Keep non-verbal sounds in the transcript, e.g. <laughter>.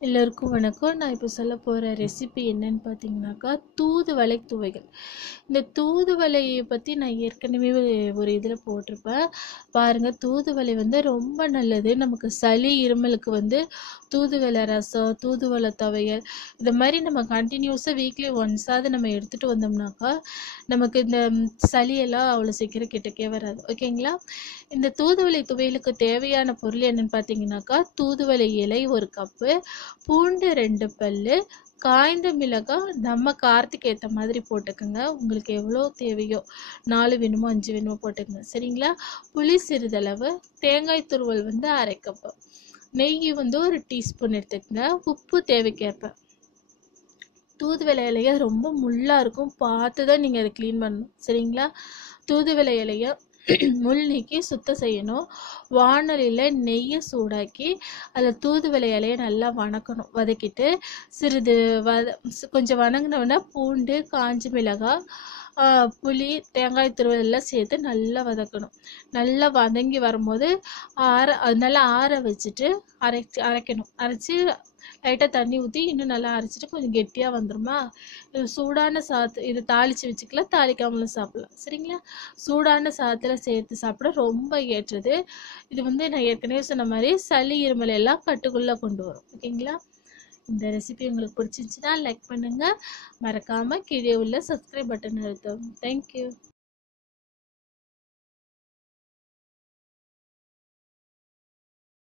எல்லோருக்கும் வணக்கம். நான் இப்போ சொல்ல போகிற ரெசிபி என்னன்னு பார்த்தீங்கன்னாக்கா தூதுவளை துவைகள். இந்த தூதுவளையை பற்றி நான் ஏற்கனவே ஒரு இதில் போட்டிருப்பேன். பாருங்கள் தூதுவளை வந்து ரொம்ப நல்லது. நமக்கு சளி இருமலுக்கு வந்து தூதுவளை ரசம் தூதுவளை துவையல் இந்த மாதிரி நம்ம கண்டினியூஸாக வீக்லி ஒன்ஸாவது நம்ம எடுத்துகிட்டு வந்தோம்னாக்கா நமக்கு இந்த சளியெல்லாம் அவ்வளோ சீக்கிரம் கிட்டக்கே வராது. ஓகேங்களா இந்த தூதுவளை துவையலுக்கு தேவையான பொருள் என்னன்னு பார்த்தீங்கன்னாக்கா தூதுவளை இலை ஒரு கப்பு பூண்டு ரெண்டு பல்லு காய்ந்த மிளகாய் நம்ம காரத்துக்கு ஏற்ற மாதிரி போட்டுக்கோங்க. உங்களுக்கு எவ்வளோ தேவையோ நாலு வேணுமோ அஞ்சு வேணுமோ போட்டுக்கோங்க. சரிங்களா? புளி சிறிதளவு தேங்காய் துருவல் வந்து அரை கப்பு நெய் வந்து ஒரு டீஸ்பூன் எடுத்துக்கோங்க. உப்பு தேவைக்கேற்ப. தூதுவளை இலையை ரொம்ப முள்ளாக இருக்கும். பார்த்து தான் நீங்கள் அதை க்ளீன் பண்ணணும். சரிங்களா? தூதுவளை இலையை <clears throat> முள் நீக்கி சுத்தம் செய்யணும். வானொலியில் நெய்யை சூடாக்கி அதில் தூதுவளை இலையை நல்லா வணக்கணும். வதக்கிட்டு சிறிது வத கொஞ்சம் வணங்கினோடனே பூண்டு காஞ்சி மிளகாய் புளி தேங்காய் துருவெல்லாம் சேர்த்து நல்லா வதக்கணும். நல்லா வதங்கி வரும்போது ஆற அது நல்லா ஆற வச்சுட்டு அரைச்சி அரைக்கணும். அரைச்சி லைட்டாக தண்ணி ஊற்றி இன்னும் நல்லா அரைச்சிட்டு கொஞ்சம் கெட்டியாக வந்துடுமா இது சூடான சாத்து இது தாளித்து வச்சுக்கலாம் தாளிக்காமலும் சாப்பிடலாம். சரிங்களா? சூடான சாதத்தில் சேர்த்து சாப்பிட ரொம்ப ஏற்றது. இது வந்து நான் ஏற்கனவே சொன்ன மாதிரி சளி இருமல் எல்லாம் கட்டுக்குள்ளே கொண்டு வரும். ஓகேங்களா? இந்த ரெசிபி உங்களுக்கு பிடிச்சிருந்துச்சுன்னா லைக் பண்ணுங்கள் மறக்காமல் கீழே உள்ள சப்ஸ்கிரைப் பட்டன் அழுத்தவும். தேங்க்யூ